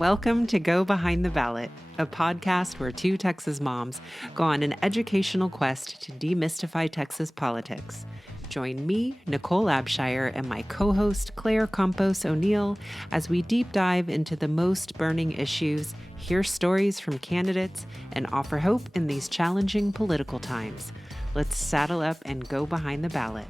Welcome to Go Behind the Ballot, a podcast where two Texas moms go on an educational quest to demystify Texas politics. Join me, Nicole Abshire, and my co-host Claire Campos O'Neill as we deep dive into the most burning issues, hear stories from candidates, and offer hope in these challenging political times. Let's saddle up and go behind the ballot.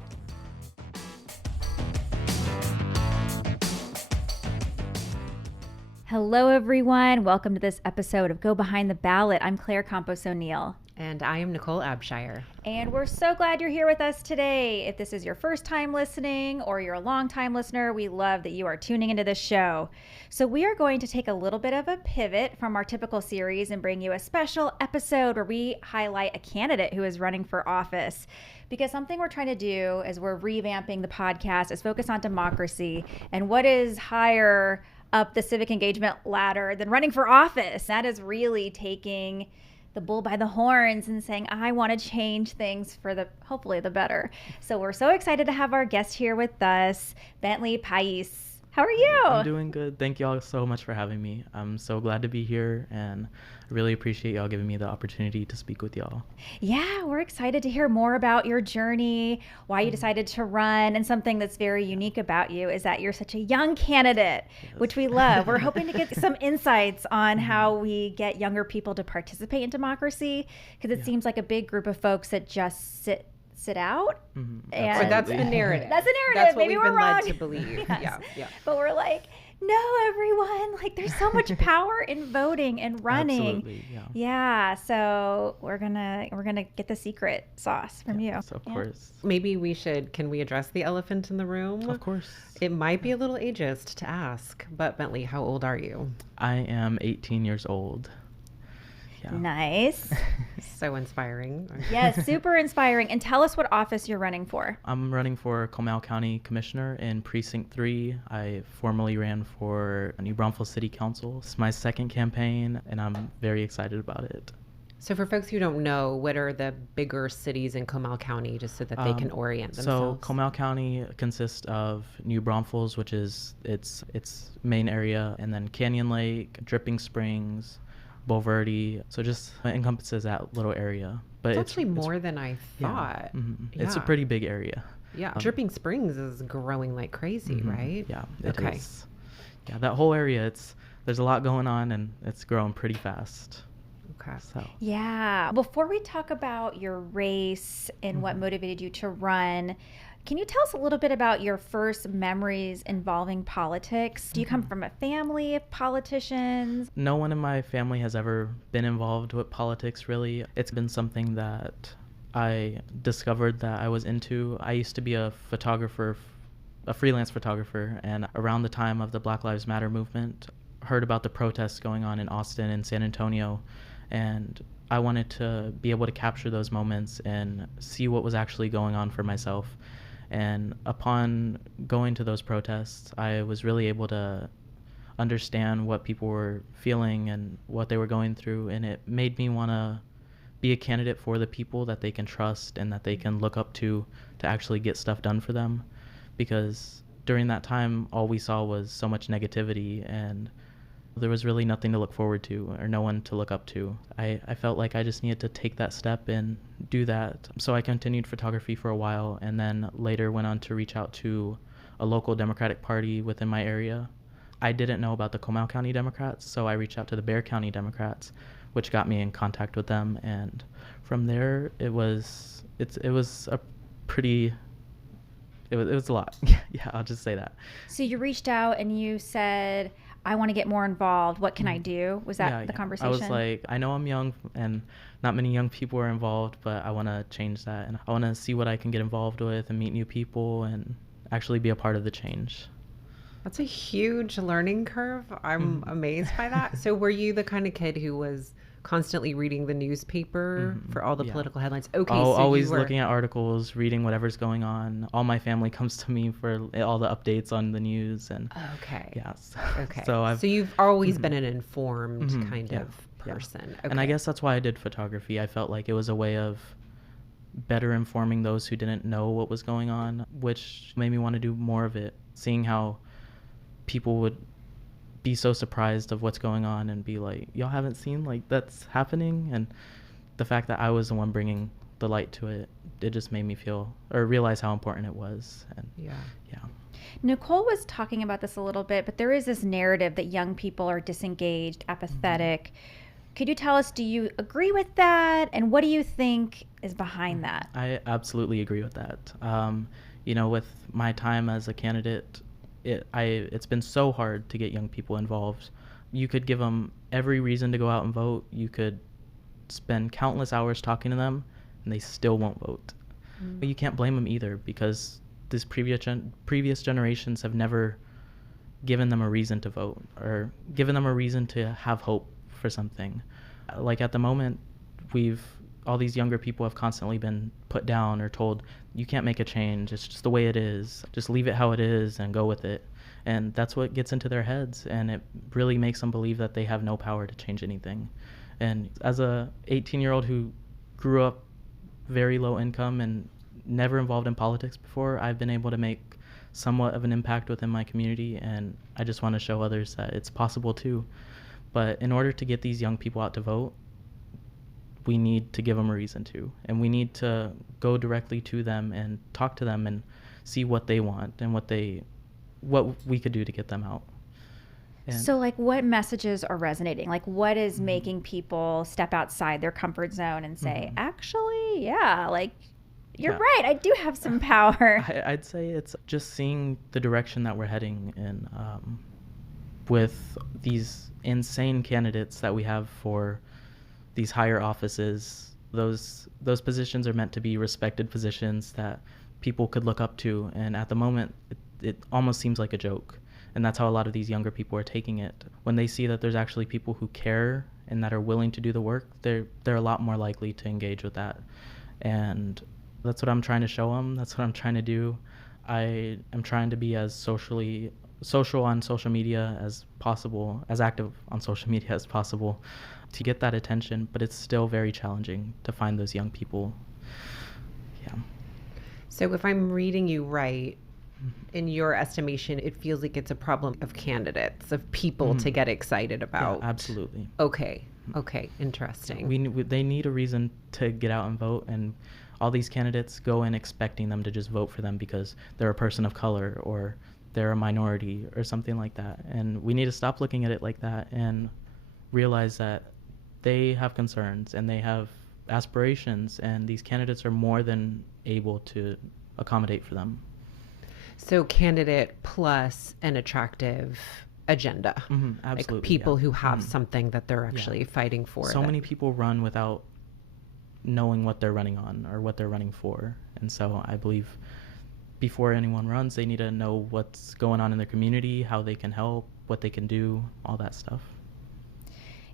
Hello, everyone. Welcome to this episode of Go Behind the Ballot. I'm Claire Campos O'Neill. And I am Nicole Abshire. And we're so glad you're here with us today. If this is your first time listening or you're a long time listener, we love that you are tuning into this show. So we are going to take a little bit of a pivot from our typical series and bring you a special episode where we highlight a candidate who is running for office. Because something we're trying to do as we're revamping the podcast is focus on democracy and what is higher up the civic engagement ladder than running for office. That is really taking the bull by the horns and saying, I want to change things for hopefully the better. So we're so excited to have our guest here with us, Bentley Paiz. How are you? I'm doing good. Thank you all so much for having me. I'm so glad to be here, and I really appreciate y'all giving me the opportunity to speak with y'all. Yeah, we're excited to hear more about your journey, why you decided to run, and something that's very unique about you is that you're such a young candidate, which we love. We're hoping to get some insights on how we get younger people to participate in democracy, because it seems like a big group of folks that just sit out. Mm-hmm. And that's the narrative. That's the narrative. That's what Maybe we've we're been wrong. led to believe. Yes. Yeah. But we're like, no, everyone, like there's so much power in voting and running. Absolutely, yeah. Yeah. So we're gonna get the secret sauce from you. Yes, of course. Maybe can we address the elephant in the room? Of course. It might be a little ageist to ask, but Bentley, how old are you? I am 18 years old. Yeah. Nice. So inspiring. Yes, super inspiring. And tell us what office you're running for. I'm running for Comal County Commissioner in Precinct 3. I formerly ran for New Braunfels City Council. It's my second campaign, and I'm very excited about it. So for folks who don't know, what are the bigger cities in Comal County, just so that they can orient themselves? So Comal County consists of New Braunfels, which is its main area, and then Canyon Lake, Dripping Springs, Bulverde, so just encompasses that little area. But it's actually more than I thought. Yeah, Yeah. It's a pretty big area. Yeah, Dripping Springs is growing like crazy, right? Yeah, it is. Yeah, that whole area, there's a lot going on, and it's growing pretty fast. Okay. So. Yeah. Before we talk about your race and what motivated you to run, can you tell us a little bit about your first memories involving politics? Do you come from a family of politicians? No one in my family has ever been involved with politics, really. It's been something that I discovered that I was into. I used to be a photographer, a freelance photographer, and around the time of the Black Lives Matter movement, heard about the protests going on in Austin and San Antonio, and I wanted to be able to capture those moments and see what was actually going on for myself. And upon going to those protests, I was really able to understand what people were feeling and what they were going through, and it made me want to be a candidate for the people that they can trust and that they can look up to actually get stuff done for them. Because during that time, all we saw was so much negativity, and there was really nothing to look forward to or no one to look up to. I felt like I just needed to take that step and do that. So I continued photography for a while, and then later went on to reach out to a local Democratic Party within my area. I didn't know about the Comal County Democrats, so I reached out to the Bexar County Democrats, which got me in contact with them. And from there, it was a lot. Yeah, I'll just say that. So you reached out and you said, I want to get more involved. What can I do? Was that the conversation? I was like, I know I'm young and not many young people are involved, but I want to change that. And I want to see what I can get involved with and meet new people and actually be a part of the change. That's a huge learning curve. I'm amazed by that. So were you the kind of kid who was constantly reading the newspaper for all the political headlines? Okay, so always looking at articles, reading whatever's going on. All my family comes to me for all the updates on the news. And yes. Okay. So you've always been an informed kind of person. Okay. And I guess that's why I did photography. I felt like it was a way of better informing those who didn't know what was going on, which made me want to do more of it, seeing how people would be so surprised of what's going on and be like, y'all haven't seen like that's happening. And the fact that I was the one bringing the light to it, it just made me feel or realize how important it was. And yeah. Nicole was talking about this a little bit, but there is this narrative that young people are disengaged, apathetic. Could you tell us, do you agree with that? And what do you think is behind that? I absolutely agree with that. With my time as a candidate, it's been so hard to get young people involved. You could give them every reason to go out and vote. You could spend countless hours talking to them, and they still won't vote. But you can't blame them either, because these previous generations have never given them a reason to vote or given them a reason to have hope for something. Like at the moment, all these younger people have constantly been put down or told, you can't make a change, it's just the way it is, just leave it how it is and go with it. And that's what gets into their heads, and it really makes them believe that they have no power to change anything. And as a 18-year-old who grew up very low income and never involved in politics before, I've been able to make somewhat of an impact within my community, and I just want to show others that it's possible too. But in order to get these young people out to vote, we need to give them a reason to, and we need to go directly to them and talk to them and see what they want and what we could do to get them out. And so like what messages are resonating? Like what is making people step outside their comfort zone and say, actually, yeah, like you're right, I do have some power. I'd say it's just seeing the direction that we're heading in with these insane candidates that we have for these higher offices. Those positions are meant to be respected positions that people could look up to, and at the moment it almost seems like a joke. And that's how a lot of these younger people are taking it. When they see that there's actually people who care and that are willing to do the work, they're a lot more likely to engage with that. And that's what I'm trying to show them. That's what I'm trying to do. I am trying to be as social on social media as possible, as active on social media as possible, to get that attention. But it's still very challenging to find those young people. Yeah. So if I'm reading you right, in your estimation, it feels like it's a problem of candidates, of people to get excited about. Yeah, absolutely. Okay, interesting. They need a reason to get out and vote, and all these candidates go in expecting them to just vote for them because they're a person of color or they're a minority or something like that. And we need to stop looking at it like that and realize that they have concerns and they have aspirations, and these candidates are more than able to accommodate for them. So candidate plus an attractive agenda. Absolutely. Like people who have something that they're actually fighting for. So many people run without knowing what they're running on or what they're running for. And so I believe before anyone runs, they need to know what's going on in their community, how they can help, what they can do, all that stuff.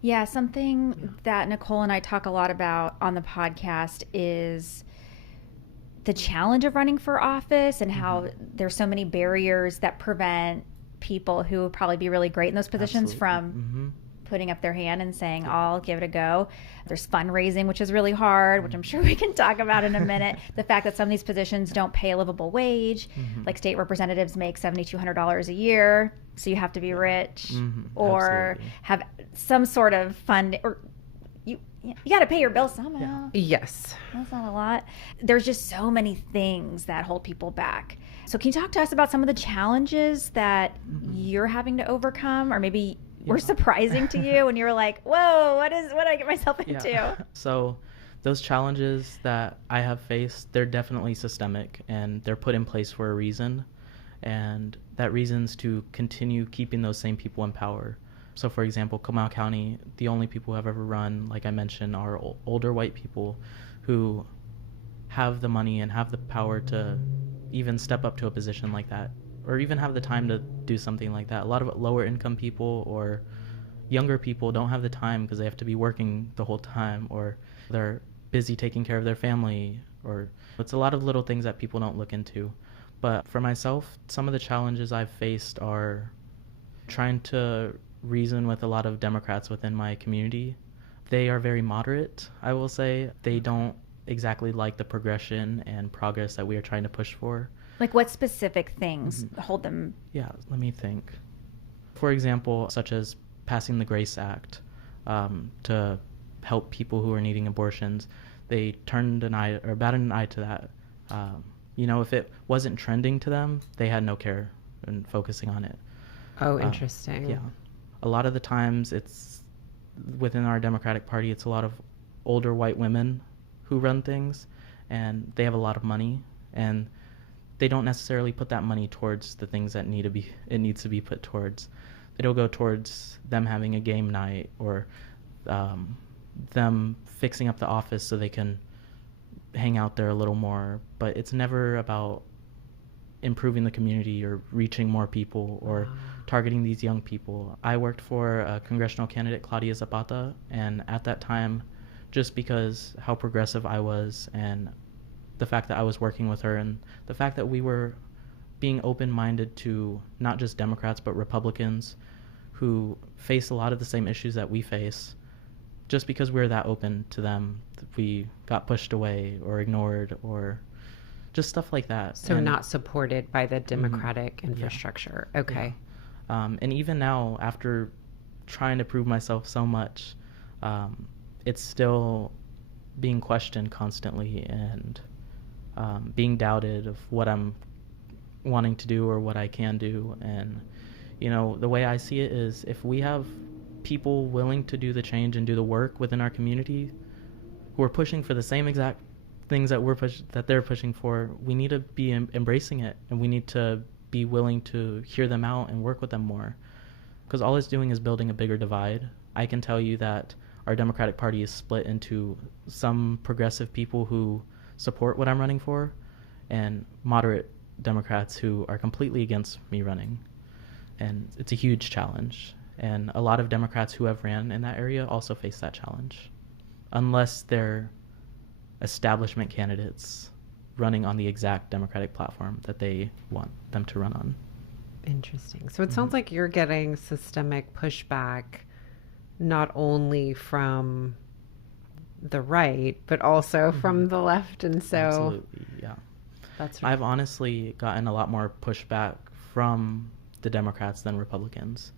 Yeah, something that Nicole and I talk a lot about on the podcast is the challenge of running for office and how there's so many barriers that prevent people who would probably be really great in those positions from putting up their hand and saying, I'll give it a go. There's fundraising, which is really hard, which I'm sure we can talk about in a minute. The fact that some of these positions don't pay a livable wage, like state representatives make $7,200 a year, so you have to be rich or have some sort of fund, or you got to pay your bills somehow. Yes. That's not a lot. There's just so many things that hold people back. So can you talk to us about some of the challenges that you're having to overcome, or maybe were surprising to you when you were like, whoa, what did I get myself into? Yeah. So those challenges that I have faced, they're definitely systemic, and they're put in place for a reason. And that reason's to continue keeping those same people in power. So, for example, Guadalupe County, the only people who have ever run, like I mentioned, are older white people who have the money and have the power to even step up to a position like that, or even have the time to do something like that. A lot of lower income people or younger people don't have the time because they have to be working the whole time, or they're busy taking care of their family, or it's a lot of little things that people don't look into. But for myself, some of the challenges I've faced are trying to reason with a lot of Democrats within my community. They are very moderate, I will say. They don't exactly like the progression and progress that we are trying to push for. Like what specific things hold them? Yeah, let me think. For example, such as passing the Grace Act to help people who are needing abortions. They turned an eye or batted an eye to that. If it wasn't trending to them, they had no care in focusing on it. Oh, interesting. Yeah. A lot of the times it's within our Democratic Party, it's a lot of older white women who run things, and they have a lot of money, and they don't necessarily put that money towards the things that it needs to be put towards. It'll go towards them having a game night or them fixing up the office so they can hang out there a little more, but it's never about improving the community or reaching more people or targeting these young people. I worked for a congressional candidate, Claudia Zapata, and at that time, just because how progressive I was and the fact that I was working with her and the fact that we were being open-minded to not just Democrats but Republicans who face a lot of the same issues that we face, just because we're that open to them, we got pushed away or ignored or just stuff like that. So not supported by the Democratic infrastructure. Yeah. Okay. Yeah. And even now, after trying to prove myself so much, it's still being questioned constantly and being doubted of what I'm wanting to do or what I can do. And, the way I see it is if we have people willing to do the change and do the work within our community who are pushing for the same exact things that they're pushing for, we need to be embracing it, and we need to be willing to hear them out and work with them more, because all it's doing is building a bigger divide. I can tell you that our Democratic Party is split into some progressive people who support what I'm running for and moderate Democrats who are completely against me running, and it's a huge challenge. And a lot of Democrats who have ran in that area also face that challenge, unless they're establishment candidates running on the exact Democratic platform that they want them to run on. Interesting. So it sounds like you're getting systemic pushback not only from the right, but also from the left. And so... Absolutely, yeah. That's right. I've honestly gotten a lot more pushback from the Democrats than Republicans.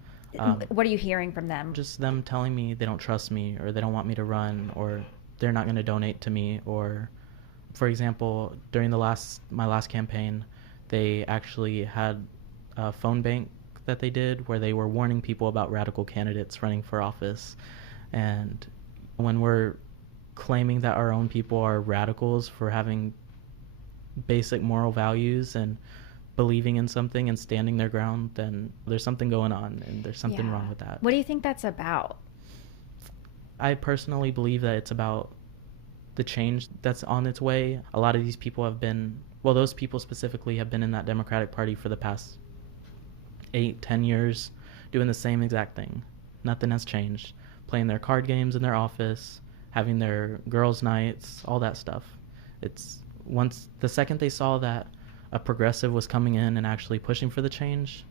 What are you hearing from them? Just them telling me they don't trust me, or they don't want me to run, or they're not going to donate to me. Or, for example, during my last campaign, they actually had a phone bank that they did where they were warning people about radical candidates running for office. And when we're claiming that our own people are radicals for having basic moral values and believing in something and standing their ground, then there's something going on, and there's something wrong with that. What do you think that's about? I personally believe that it's about the change that's on its way. A lot of these people those people specifically have been in that Democratic Party for the past 8-10 years doing the same exact thing. Nothing has changed. Playing their card games in their office, having their girls' nights, all that stuff. The second they saw that a progressive was coming in and actually pushing for the change,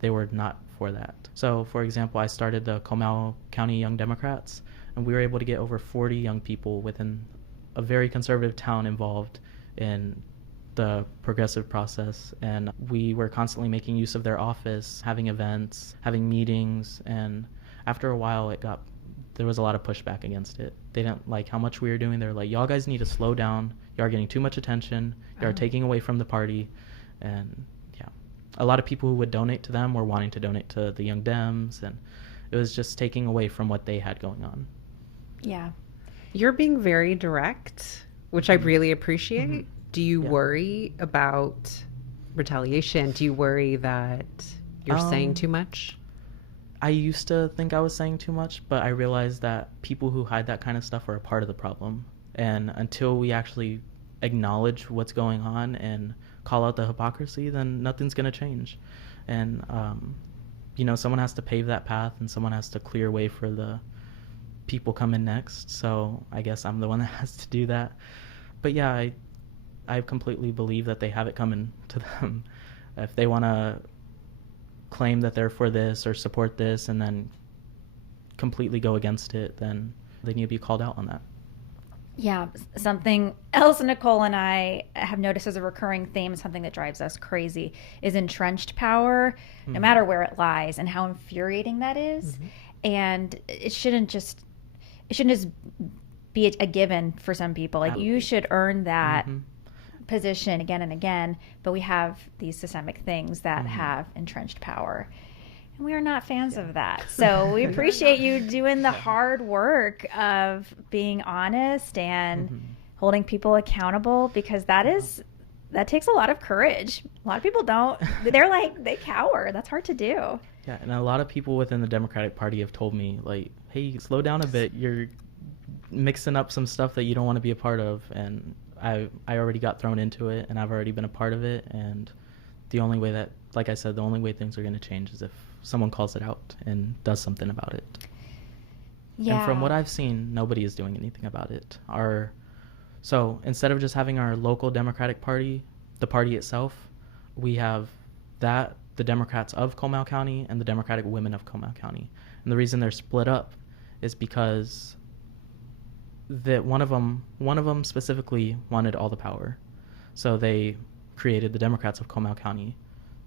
they were not for that. So, for example, I started the Guadalupe County Young Democrats, and we were able to get over 40 young people within a very conservative town involved in the progressive process. And we were constantly making use of their office, having events, having meetings, and after a while there was a lot of pushback against it. They didn't like how much we were doing. They were like, y'all guys need to slow down. Y'all are getting too much attention. Y'all are taking away from the party. And yeah, a lot of people who would donate to them were wanting to donate to the Young Dems, and it was just taking away from what they had going on. Yeah. You're being very direct, which I really appreciate. Mm-hmm. Do you worry about retaliation? Do you worry that you're saying too much? I used to think I was saying too much, but I realized that people who hide that kind of stuff are a part of the problem. And until we actually acknowledge what's going on and call out the hypocrisy, then nothing's going to change. And, someone has to pave that path, and someone has to clear way for the people coming next. So I guess I'm the one that has to do that. But yeah, I completely believe that they have it coming to them. If they want to claim that they're for this or support this and then completely go against it, then they need to be called out on that. Yeah, something else Nicole and I have noticed as a recurring theme, something that drives us crazy, is entrenched power, no matter where it lies, and how infuriating that is. And it shouldn't just be a given for some people. Like, you should earn that position again and again, but we have these systemic things that have entrenched power. And we are not fans of that. So we appreciate you doing the hard work of being honest and holding people accountable, because that takes a lot of courage. A lot of people don't. They cower. That's hard to do. Yeah, and a lot of people within the Democratic Party have told me, like, hey, slow down a bit. You're mixing up some stuff that you don't want to be a part of. And I already got thrown into it, and I've already been a part of it. And the only way that, like I said, the only way things are going to change is if someone calls it out and does something about it. Yeah. And from what I've seen, nobody is doing anything about it. So instead of just having our local Democratic Party, the party itself, we have the Democrats of Comal County and the Democratic Women of Comal County. And the reason they're split up is because one of them specifically wanted all the power. So they created the Democrats of Comal County,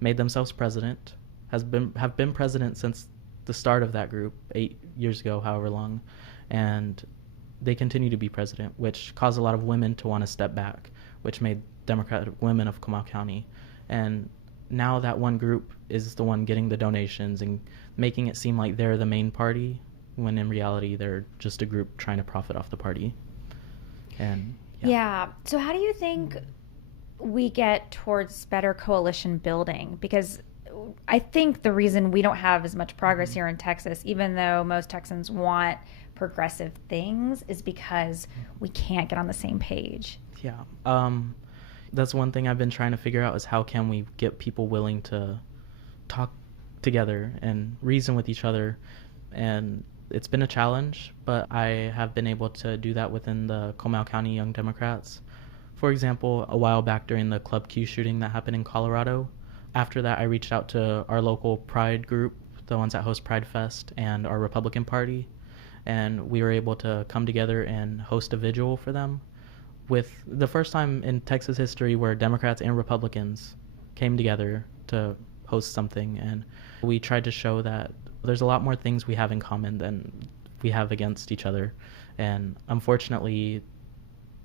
made themselves president, have been president since the start of that group 8 years ago, however long, and they continue to be president, which caused a lot of women to want to step back, which made Democratic Women of Comal County. And now that one group is the one getting the donations and making it seem like they're the main party, when in reality they're just a group trying to profit off the party. And yeah. So how do you think we get towards better coalition building? Because I think the reason we don't have as much progress here in Texas, even though most Texans want progressive things, is because we can't get on the same page. Yeah. That's one thing I've been trying to figure out, is how can we get people willing to talk together and reason with each other. And it's been a challenge, but I have been able to do that within the Comal County Young Democrats. For example, a while back during the Club Q shooting that happened in Colorado, after that I reached out to our local Pride group, the ones that host Pride Fest, and our Republican Party, and we were able to come together and host a vigil for them, with the first time in Texas history where Democrats and Republicans came together to host something. And we tried to show that there's a lot more things we have in common than we have against each other. And unfortunately,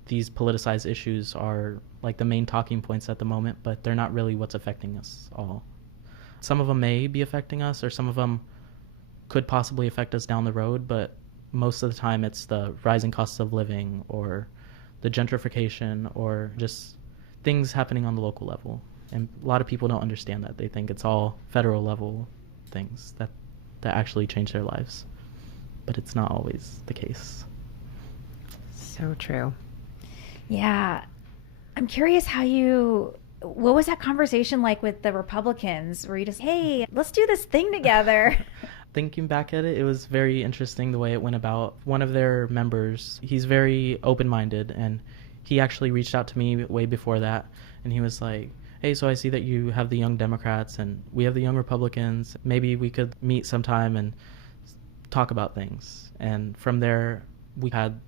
these politicized issues are like the main talking points at the moment, but they're not really what's affecting us all. Some of them may be affecting us, or some of them could possibly affect us down the road, but most of the time it's the rising costs of living, or the gentrification, or just things happening on the local level. And a lot of people don't understand that. They think it's all federal level things that actually change their lives, but it's not always the case. So true. Yeah. I'm curious what was that conversation like with the Republicans? Were you just, hey, let's do this thing together? Thinking back at it, it was very interesting the way it went about. One of their members, he's very open-minded, and he actually reached out to me way before that, and he was like, hey, so I see that you have the Young Democrats and we have the Young Republicans. Maybe we could meet sometime and talk about things. And from there, we had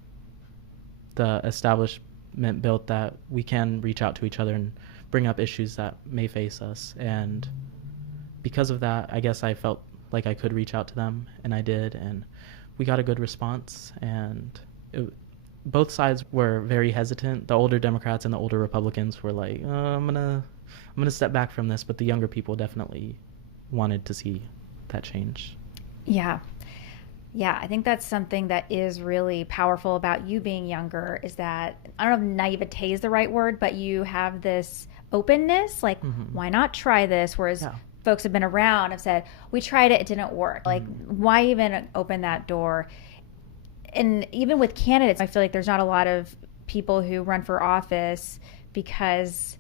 the establishment built that we can reach out to each other and bring up issues that may face us. And because of that, I guess I felt like I could reach out to them, and I did, and we got a good response. And both sides were very hesitant. The older Democrats and the older Republicans were like, I'm gonna step back from this, but the younger people definitely wanted to see that change. Yeah. I think that's something that is really powerful about you being younger, is that, I don't know if naivete is the right word, but you have this openness, like, why not try this? Whereas folks have been around have said, we tried it, it didn't work. Like, why even open that door? And even with candidates, I feel like there's not a lot of people who run for office because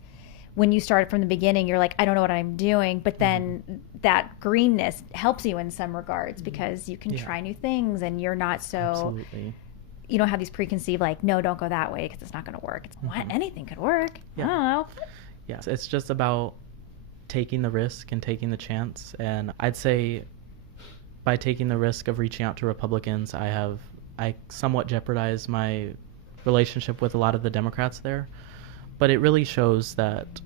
when you started from the beginning, you're like, I don't know what I'm doing. But then that greenness helps you in some regards, because you can try new things, and you're not so, Absolutely. You don't have these preconceived, like, no, don't go that way because it's not going to work. It's anything could work. I don't know. Yeah, it's just about taking the risk and taking the chance. And I'd say by taking the risk of reaching out to Republicans, I somewhat jeopardized my relationship with a lot of the Democrats there. But it really shows that,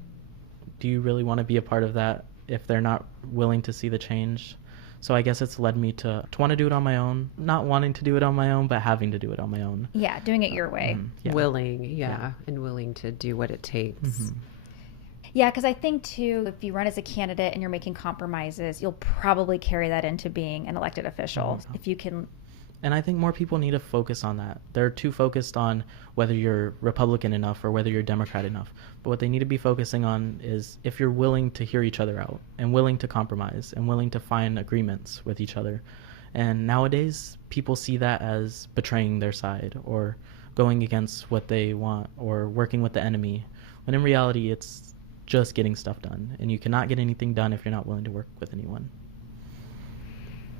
do you really want to be a part of that if they're not willing to see the change? So I guess it's led me to want to do it on my own, not wanting to do it on my own, but having to do it on my own. Yeah, doing it your way. Yeah. Willing, and willing to do what it takes. Mm-hmm. Yeah, because I think, too, if you run as a candidate and you're making compromises, you'll probably carry that into being an elected official. If you can. And I think more people need to focus on that. They're too focused on whether you're Republican enough or whether you're Democrat enough. But what they need to be focusing on is if you're willing to hear each other out and willing to compromise and willing to find agreements with each other. And nowadays, people see that as betraying their side or going against what they want or working with the enemy. When in reality, it's just getting stuff done. And you cannot get anything done if you're not willing to work with anyone.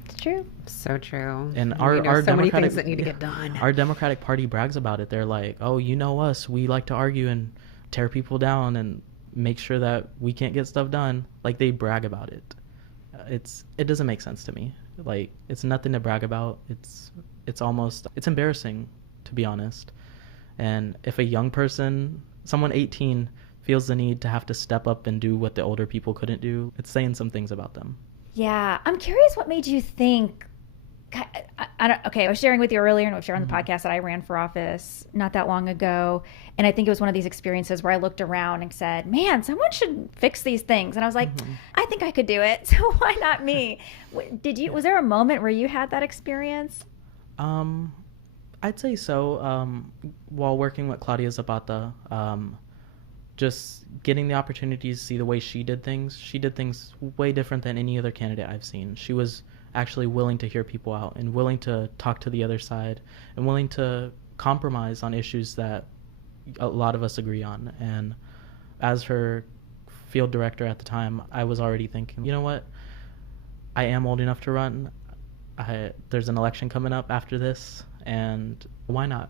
It's true. So true. And our so many Democratic, things that need to get done. Our Democratic Party brags about it. They're like, oh, you know us. We like to argue and tear people down and make sure that we can't get stuff done. Like, they brag about it. It doesn't make sense to me. Like, it's nothing to brag about. It's embarrassing, to be honest. And if a young person, someone 18, feels the need to have to step up and do what the older people couldn't do, it's saying some things about them. Yeah, I'm curious what made you think. I was sharing with you earlier, and I was sharing on the podcast that I ran for office not that long ago, and I think it was one of these experiences where I looked around and said, "Man, someone should fix these things." And I was like, "I think I could do it, so why not me?" Was there a moment where you had that experience? I'd say so. While working with Claudia Zapata, just getting the opportunity to see the way she did things way different than any other candidate I've seen. She was actually willing to hear people out and willing to talk to the other side and willing to compromise on issues that a lot of us agree on. And as her field director at the time, I was already thinking, you know what? I am old enough to run. There's an election coming up after this, and why not?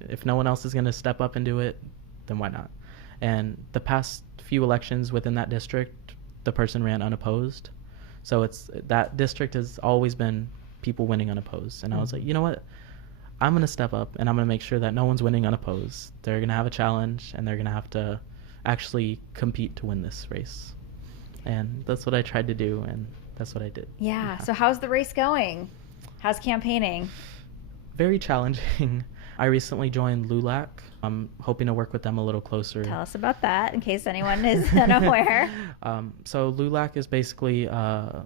If no one else is going to step up and do it, then why not? And the past few elections within that district, the person ran unopposed. So that district has always been people winning unopposed. And I was like, you know what? I'm going to step up and I'm going to make sure that no one's winning unopposed. They're going to have a challenge and they're going to have to actually compete to win this race. And that's what I tried to do, and that's what I did. Yeah. So how's the race going? How's campaigning? Very challenging. I recently joined LULAC. I'm hoping to work with them a little closer. Tell us about that in case anyone is unaware. So LULAC is basically a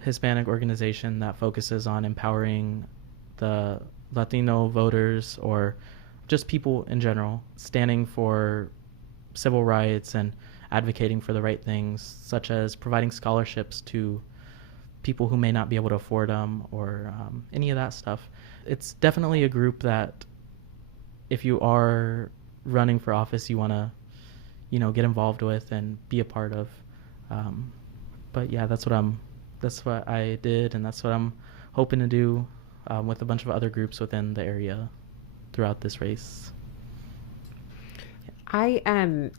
Hispanic organization that focuses on empowering the Latino voters or just people in general, standing for civil rights and advocating for the right things, such as providing scholarships to people who may not be able to afford them or any of that stuff. It's definitely a group that if you are running for office, you want to, get involved with and be a part of. But yeah, that's what I did, and that's what I'm hoping to do with a bunch of other groups within the area throughout this race. I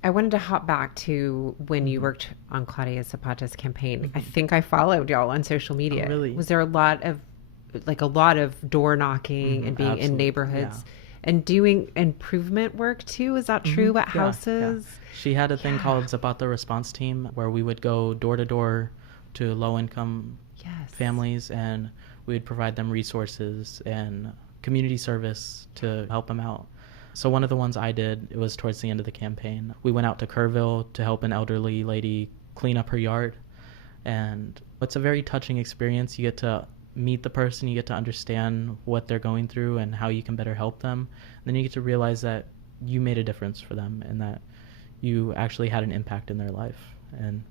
wanted to hop back to when you worked on Claudia Zapata's campaign. I think I followed y'all on social media. Oh, really? Was there a lot of door knocking and being absolutely. in neighborhoods? Yeah. And doing improvement work too? Is that true at houses? Yeah. She had a thing called Zapata Response Team where we would go door to door to low income families, and we would provide them resources and community service to help them out. So one of the ones I did, it was towards the end of the campaign. We went out to Kerrville to help an elderly lady clean up her yard. And it's a very touching experience. You get to meet the person, you get to understand what they're going through and how you can better help them. And then you get to realize that you made a difference for them and that you actually had an impact in their life. And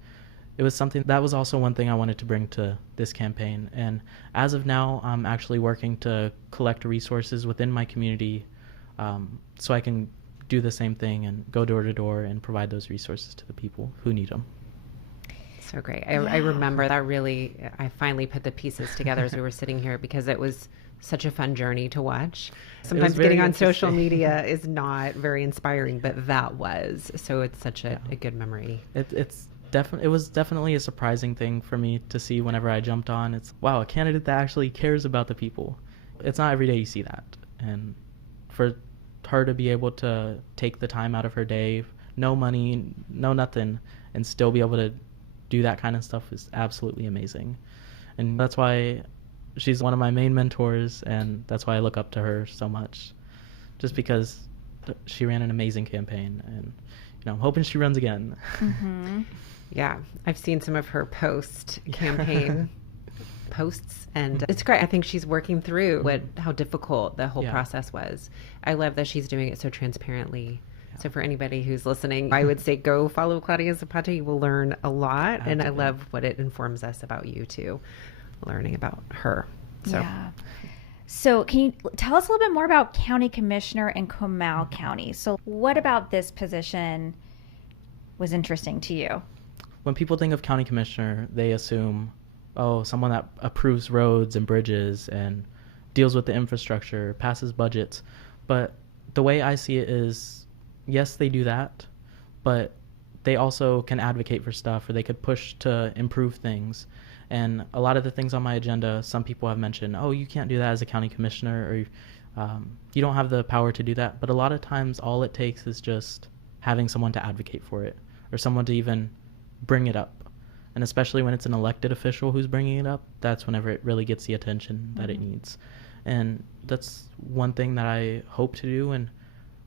it was something that was also one thing I wanted to bring to this campaign. And as of now, I'm actually working to collect resources within my community so I can do the same thing and go door to door and provide those resources to the people who need them. So great. I remember that really, I finally put the pieces together as we were sitting here because it was such a fun journey to watch. Sometimes getting on social media is not very inspiring, but that was. So it's such a good memory. It was definitely a surprising thing for me to see whenever I jumped on. It's, wow, a candidate that actually cares about the people. It's not every day you see that. And for her to be able to take the time out of her day, no money, no nothing, and still be able to do that kind of stuff is absolutely amazing. And that's why she's one of my main mentors, and that's why I look up to her so much, just because she ran an amazing campaign, and I'm hoping she runs again. Mm-hmm. Yeah, I've seen some of her post-campaign posts, and it's great. I think she's working through how difficult the whole process was. I love that she's doing it so transparently. Yeah. So for anybody who's listening, I would say go follow Claudia Zapata. You will learn a lot, and I love what it informs us about you too, learning about her. So. Yeah. So can you tell us a little bit more about County Commissioner in Comal County? So what about this position was interesting to you? When people think of County Commissioner, they assume, someone that approves roads and bridges and deals with the infrastructure, passes budgets. But the way I see it is, yes, they do that, but they also can advocate for stuff, or they could push to improve things. And a lot of the things on my agenda, some people have mentioned, you can't do that as a county commissioner, or you don't have the power to do that. But a lot of times all it takes is just having someone to advocate for it, or someone to even bring it up. And especially when it's an elected official who's bringing it up, that's whenever it really gets the attention that it needs. And that's one thing that I hope to do. And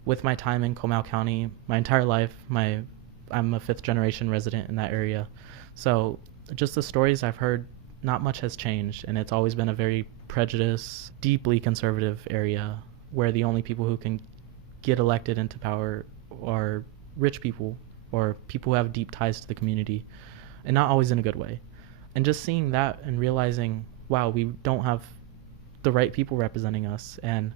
with my time in Comal County, my entire life, I'm a 5th generation resident in that area. So just the stories I've heard, not much has changed, and it's always been a very prejudiced, deeply conservative area where the only people who can get elected into power are rich people or people who have deep ties to the community, and not always in a good way. And just seeing that and realizing, wow, we don't have the right people representing us, and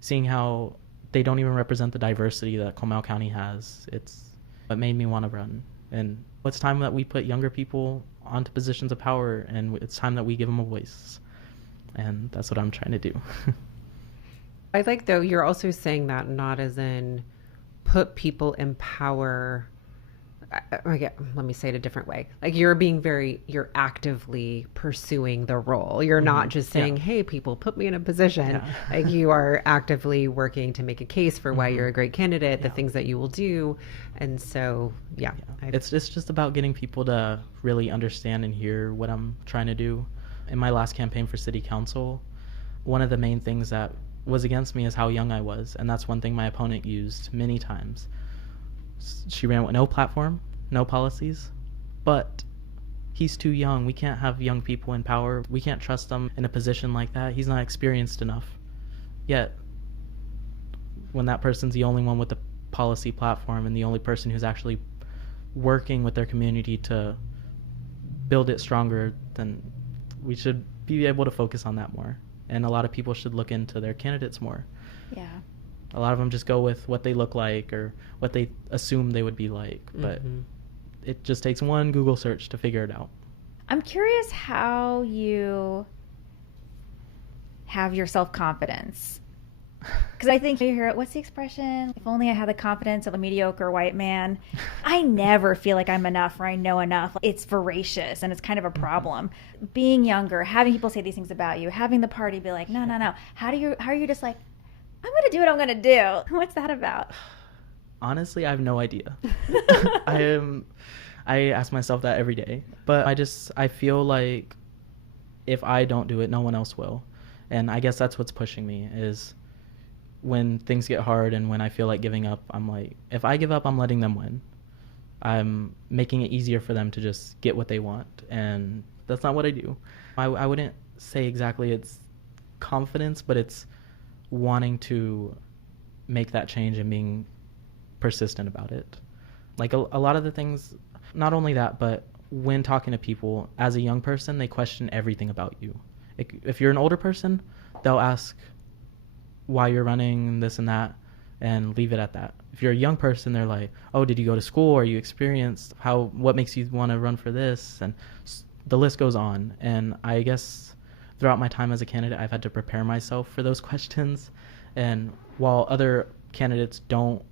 seeing how they don't even represent the diversity that Comal County has, it's what made me want to run. And it's time that we put younger people onto positions of power, and it's time that we give them a voice. And that's what I'm trying to do. I like, though, you're also saying that not as in put people in power. Let me say it a different way. Like you're actively pursuing the role. You're not just saying, hey, people, put me in a position. Yeah. Like you are actively working to make a case for why you're a great candidate, the things that you will do. And so, It's just about getting people to really understand and hear what I'm trying to do. In my last campaign for city council, one of the main things that was against me is how young I was. And that's one thing my opponent used many times. She ran with no platform, no policies, but he's too young. We can't have young people in power. We can't trust them in a position like that. He's not experienced enough. Yet, when that person's the only one with the policy platform and the only person who's actually working with their community to build it stronger, then we should be able to focus on that more. And a lot of people should look into their candidates more. Yeah. A lot of them just go with what they look like or what they assume they would be like, but it just takes one Google search to figure it out. I'm curious how you have your self-confidence. Because I think you hear it, what's the expression? If only I had the confidence of a mediocre white man. I never feel like I'm enough or I know enough. It's voracious and it's kind of a problem. Being younger, having people say these things about you, having the party be like, no. How are you just like, I'm going to do what I'm going to do? What's that about? Honestly, I have no idea. I ask myself that every day. But I feel like if I don't do it, no one else will. And I guess that's what's pushing me is when things get hard and when I feel like giving up, I'm like, if I give up, I'm letting them win. I'm making it easier for them to just get what they want. And that's not what I do. I wouldn't say exactly it's confidence, but it's wanting to make that change and being persistent about it. Like a lot of the things, not only that, but when talking to people as a young person, they question everything about you. If you're an older person, they'll ask why you're running this and that and leave it at that. If you're a young person, they're like, oh, did you go to school? Are you experienced? What makes you want to run for this? And the list goes on. And I guess throughout my time as a candidate, I've had to prepare myself for those questions. And while other candidates don't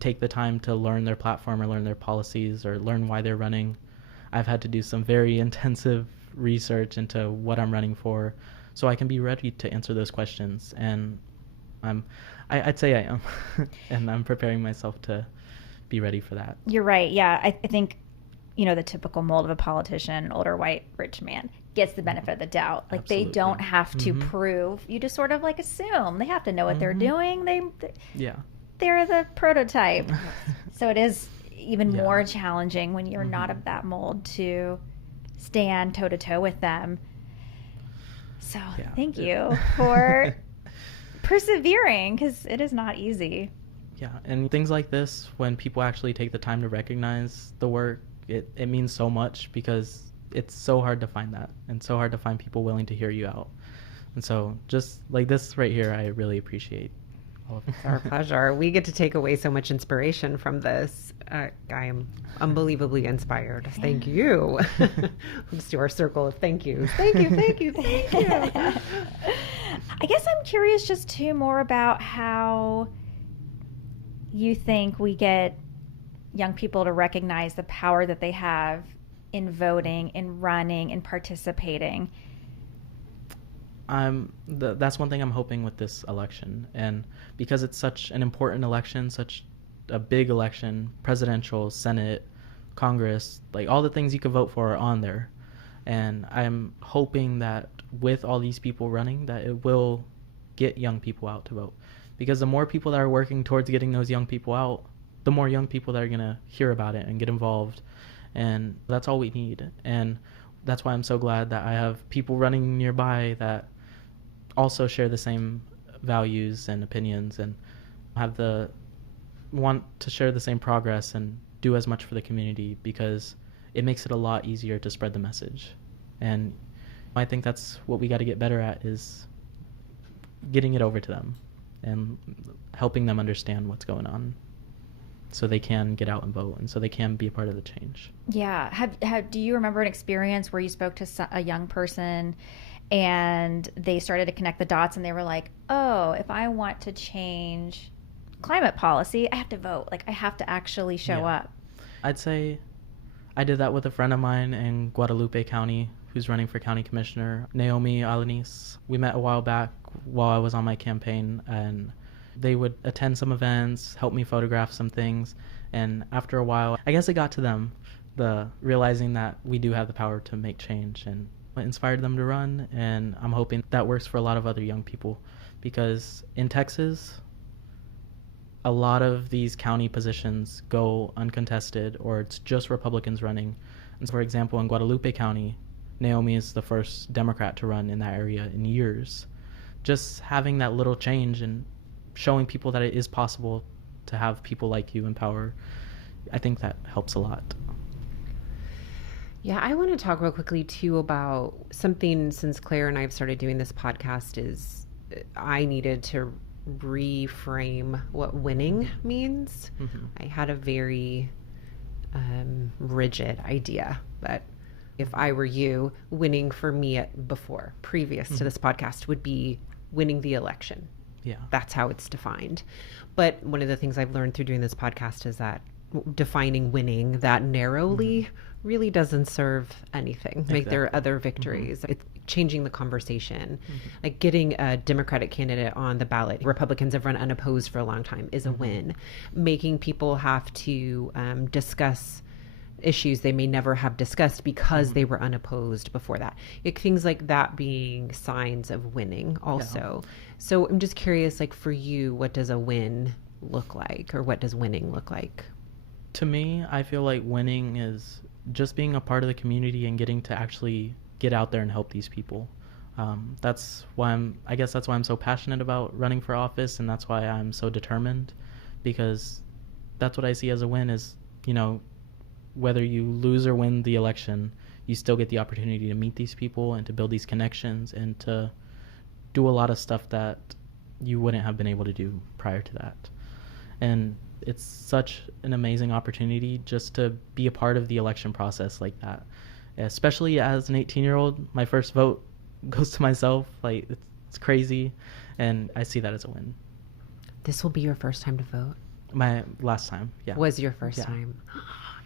take the time to learn their platform or learn their policies or learn why they're running, I've had to do some very intensive research into what I'm running for so I can be ready to answer those questions. And I'd say I am. And I'm preparing myself to be ready for that. You're right. Yeah. I think, the typical mold of a politician, older white rich man, gets the benefit of the doubt. Like Absolutely. they don't have to prove. You just sort of like assume they have to know what they're doing. They're the prototype. So it is even more challenging when you're not of that mold to stand toe to toe with them. So thank you for persevering, because it is not easy. Yeah, and things like this, when people actually take the time to recognize the work, it means so much, because it's so hard to find that, and so hard to find people willing to hear you out. And so just like this right here, I really appreciate all of it. It's our pleasure. We get to take away so much inspiration from this. I am unbelievably inspired. Thank you. Let's do our circle of thank yous. Thank you, thank you, thank you. I guess I'm curious just too more about how you think we get young people to recognize the power that they have in voting, in running, in participating. That's one thing I'm hoping with this election, and because it's such an important election, such a big election, presidential, Senate, Congress, like all the things you could vote for are on there, and I'm hoping that with all these people running, that it will get young people out to vote, because the more people that are working towards getting those young people out, the more young people that are going to hear about it and get involved, and that's all we need. And that's why I'm so glad that I have people running nearby that also share the same values and opinions, and want to share the same progress and do as much for the community, because it makes it a lot easier to spread the message. And I think that's what we got to get better at, is getting it over to them and helping them understand what's going on, so they can get out and vote, and so they can be a part of the change. Yeah. Do you remember an experience where you spoke to a young person and they started to connect the dots, and they were like, oh, if I want to change climate policy, I have to vote. Like, I have to actually show up. I'd say I did that with a friend of mine in Guadalupe County who's running for county commissioner, Nahomie Alanis. We met a while back while I was on my campaign, and they would attend some events, help me photograph some things, and after a while, I guess it got to them, the realizing that we do have the power to make change, and it inspired them to run. And I'm hoping that works for a lot of other young people, because in Texas, a lot of these county positions go uncontested, or it's just Republicans running. And so, for example, in Guadalupe County, Nahomie is the first Democrat to run in that area in years. Just having that little change and showing people that it is possible to have people like you in power, I think that helps a lot. Yeah, I want to talk real quickly too about something, since Claire and I have started doing this podcast, is I needed to reframe what winning means. I had a very rigid idea that if I were you, winning for me previous to this podcast, would be winning the election. Yeah. That's how it's defined. But one of the things I've learned through doing this podcast is that defining winning that narrowly really doesn't serve anything. Exactly. Like, there are other victories. It's changing the conversation. Like, getting a Democratic candidate on the ballot, Republicans have run unopposed for a long time, is a win. Making people have to discuss issues they may never have discussed because they were unopposed before that. Things like that being signs of winning also. Yeah. So I'm just curious, like, for you, what does a win look like, or what does winning look like? To me, I feel like winning is just being a part of the community and getting to actually get out there and help these people. That's why I'm so passionate about running for office, and that's why I'm so determined, because that's what I see as a win is, whether you lose or win the election, you still get the opportunity to meet these people and to build these connections and to do a lot of stuff that you wouldn't have been able to do prior to that. And it's such an amazing opportunity just to be a part of the election process like that. Especially as an 18-year-old, my first vote goes to myself. Like, it's crazy, and I see that as a win. This will be your first time to vote? My last time, yeah. Was your first time?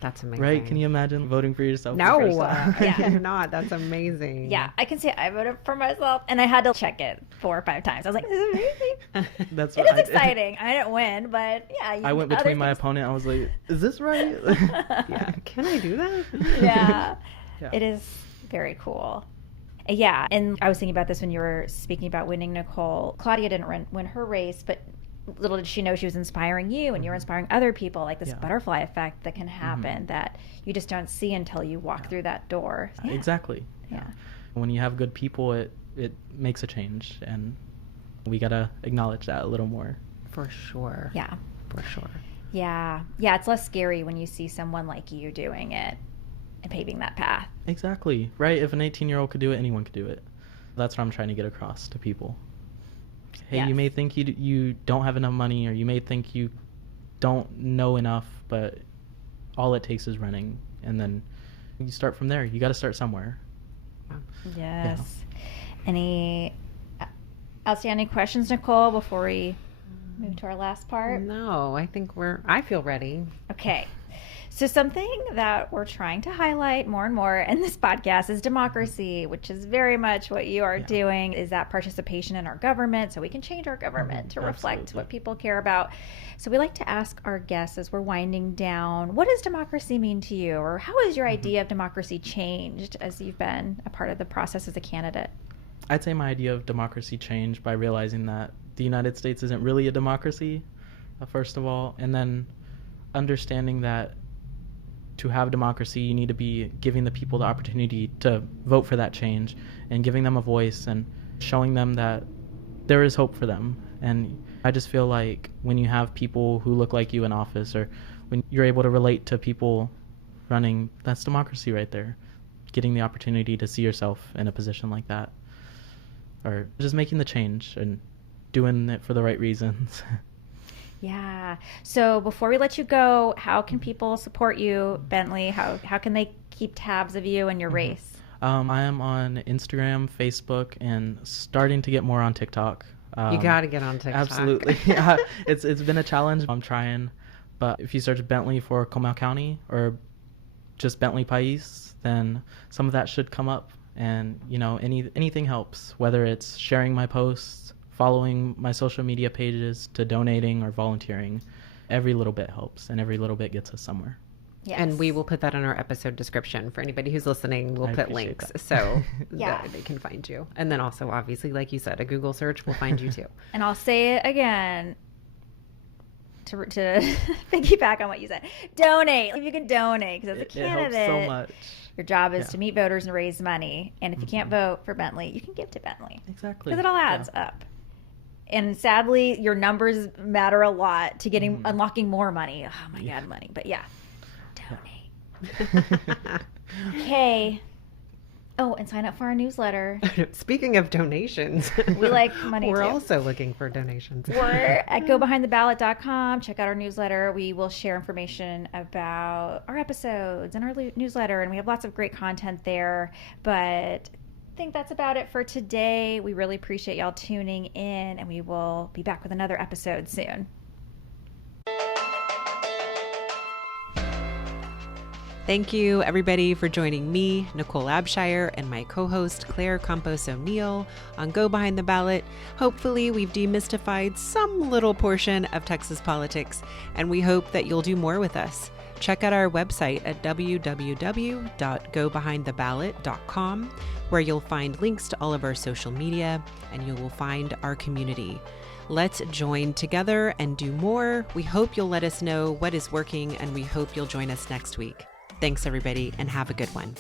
That's amazing. Right? Can you imagine voting for yourself? No, the first time? I cannot. That's amazing. Yeah, I can say I voted for myself, and I had to check it 4 or 5 times. I was like, "This is amazing." That's It what is I did. exciting. I didn't win, but yeah. I went between my opponent. I was like, "Is this right?" Yeah. Can I do that? Yeah. Yeah. It is very cool. Yeah, and I was thinking about this when you were speaking about winning, Nicole. Claudia didn't win her race, but little did she know she was inspiring you, and you were inspiring other people, like this butterfly effect that can happen that you just don't see until you walk through that door. Yeah. Exactly. Yeah. When you have good people, it makes a change, and we gotta acknowledge that a little more. For sure. Yeah. For sure. Yeah. Yeah, it's less scary when you see someone like you doing it and paving that path. Exactly. Right? If an 18-year-old could do it, anyone could do it. That's what I'm trying to get across to people. Hey, Yes. you may think you don't have enough money, or you may think you don't know enough, but all it takes is running, and then you start from there. You got to start somewhere. Yes. Any outstanding questions, Nicole, before we move to our last part? No, I think I feel ready. Okay. So something that we're trying to highlight more and more in this podcast is democracy, which is very much what you are doing, is that participation in our government so we can change our government to reflect what people care about. So we like to ask our guests as we're winding down, what does democracy mean to you? Or how has your idea of democracy changed as you've been a part of the process as a candidate? I'd say my idea of democracy changed by realizing that the United States isn't really a democracy, first of all, and then understanding that to have democracy, you need to be giving the people the opportunity to vote for that change, and giving them a voice and showing them that there is hope for them. And I just feel like when you have people who look like you in office, or when you're able to relate to people running, that's democracy right there. Getting the opportunity to see yourself in a position like that, or just making the change and doing it for the right reasons. Yeah. So before we let you go, how can people support you, Bentley? How can they keep tabs of you and your race? I am on Instagram, Facebook, and starting to get more on TikTok. You got to get on TikTok. Absolutely. Yeah, it's been a challenge. I'm trying. But if you search Bentley for Guadalupe County or just Bentley Paiz, then some of that should come up. And, anything helps, whether it's sharing my posts, following my social media pages, to donating or volunteering. Every little bit helps, and every little bit gets us somewhere. Yes. And we will put that in our episode description for anybody who's listening. We'll put links that. so Yeah. that they can find you. And then also, obviously, like you said, a Google search will find you too. And I'll say it again to piggyback on what you said. Donate. If you can donate, because as a candidate, it helps so much. your job is to meet voters and raise money. And if you can't vote for Bentley, you can give to Bentley. Exactly. Because it all adds up. And sadly, your numbers matter a lot to getting unlocking more money. Oh my God, money. But yeah, donate. Okay. Oh, and sign up for our newsletter. Speaking of donations, We like money we're too. also looking for donations. We're at gobehindtheballot.com. Check out our newsletter. We will share information about our episodes and our newsletter, and we have lots of great content there. But I think that's about it for today. We really appreciate y'all tuning in, and we will be back with another episode soon. Thank you, everybody, for joining me, Nicole Abshire, and my co-host, Claire Campos O'Neill, on Go Behind the Ballot. Hopefully, we've demystified some little portion of Texas politics, and we hope that you'll do more with us. Check out our website at www.gobehindtheballot.com, where you'll find links to all of our social media, and you will find our community. Let's join together and do more. We hope you'll let us know what is working, and we hope you'll join us next week. Thanks, everybody, and have a good one.